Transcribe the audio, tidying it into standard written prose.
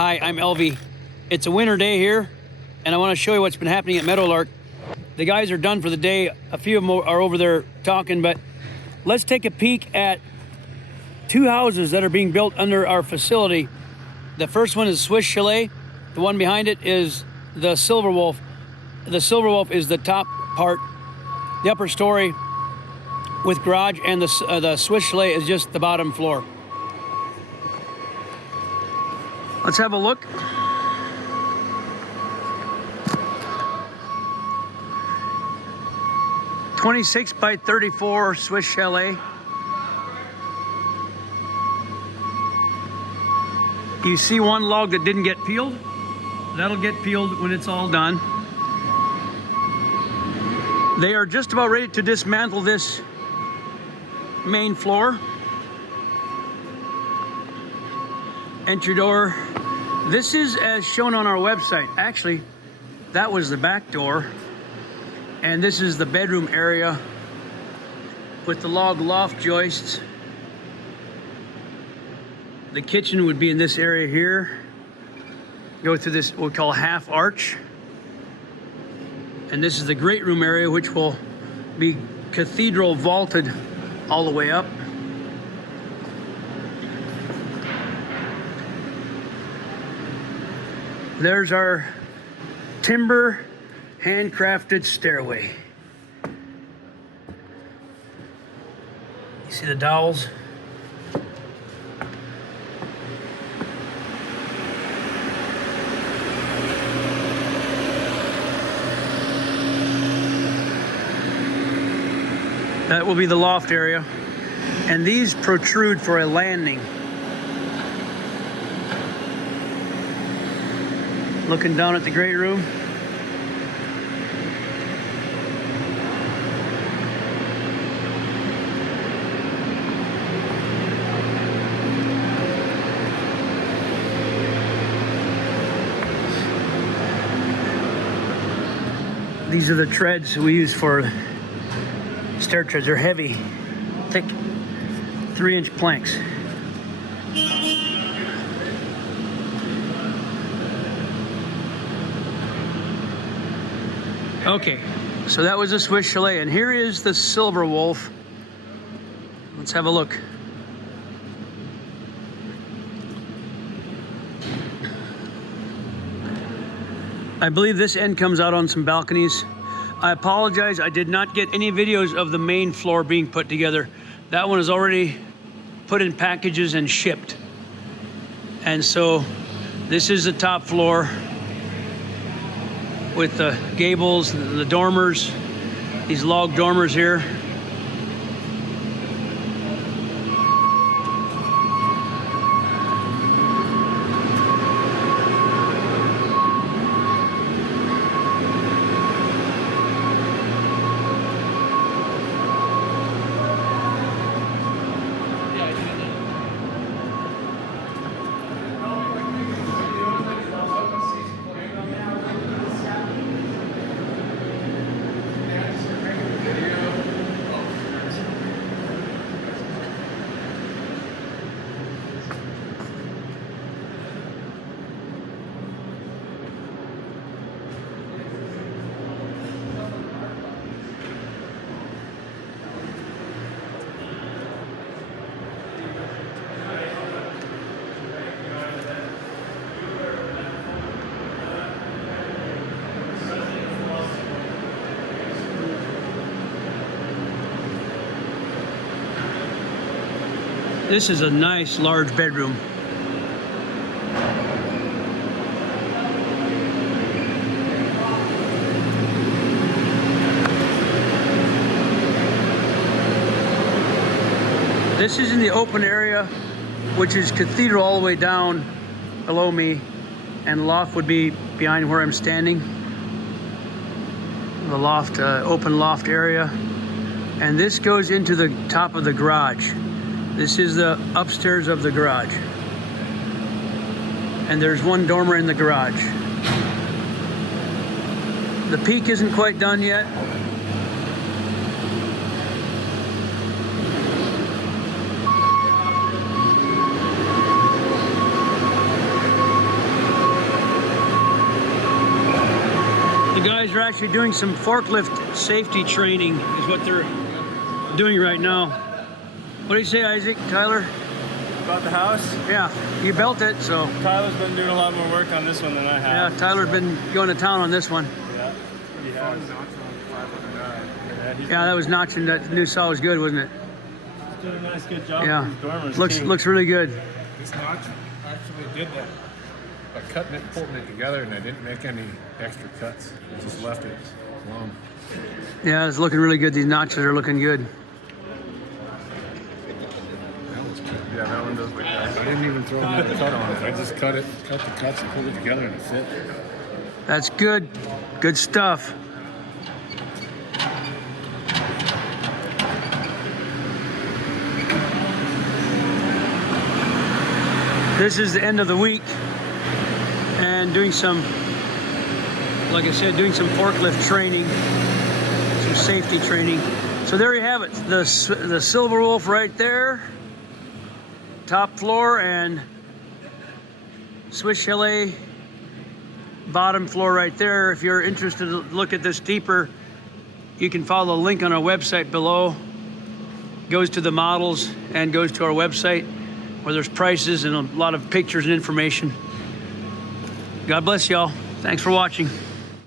Hi, I'm LV. It's a winter day here, and I want to show you what's been happening at Meadowlark. The guys are done for the day. A few of them are over there talking, but let's take a peek at two houses that are being built under our facility. The first one is Swiss Chalet. The one behind it is the Silver Wolf. The Silver Wolf is the top part, the upper story with garage, and the Swiss Chalet is just the bottom floor. Let's have a look. "26 by 34 Swiss Chalet." You see one log that didn't get peeled? That'll get peeled when it's all done. They are just about ready to dismantle this main floor. Entry door. This is as shown on our website. Actually, that was the back door. And this is the bedroom area with the log loft joists. The kitchen would be in this area here. Go through this, what we call half arch. And this is the great room area, which will be cathedral vaulted all the way up. There's our timber handcrafted stairway. You see the dowels? That will be the loft area. And these protrude for a landing. Looking down at the great room. These are the treads we use for stair treads. They're heavy, thick, 3-inch planks. Okay, so that was the Swiss Chalet, and here is the Silver Wolf. Let's have a look. I believe this end comes out on some balconies. I apologize, I did not get any videos of the main floor being put together. That one is already put in packages and shipped. And so this is the top floor with the gables, the dormers, these log dormers here. This is a nice large bedroom. This is in the open area, which is cathedral all the way down below me, and loft would be behind where I'm standing. The loft, open loft area. And this goes into the top of the garage. This is the upstairs of the garage. And there's one dormer in the garage. The peak isn't quite done yet. actually doing some forklift safety training is what they're doing right now. What do you say, Isaac, Tyler? About the house? Yeah, you built it, so. Tyler's been doing a lot more work on this one than I have. Yeah, Tyler's been going to town on this one. Yeah, he has. Yeah, that was notching. That new saw was good, wasn't it? He's doing a nice, good job Yeah, with these dormers. looks really good. This notch actually did that by cutting it, pulling it together, and I didn't make any extra cuts. I just left it alone. Yeah, it's looking really good. These notches are looking good. That one's good. Yeah, that one does look nice. I didn't even throw another cut on it. I just cut the cuts and pulled it together and it fit. That's good. Good stuff. This is the end of the week and doing some, like I said, doing some forklift training, some safety training. So there you have it, the Silver Wolf right there, top floor, and Swiss Chalet bottom floor right there. If you're interested to look at this deeper, you can follow the link on our website below. Goes to the models and goes to our website, where there's prices and a lot of pictures and information. God bless y'all. Thanks for watching.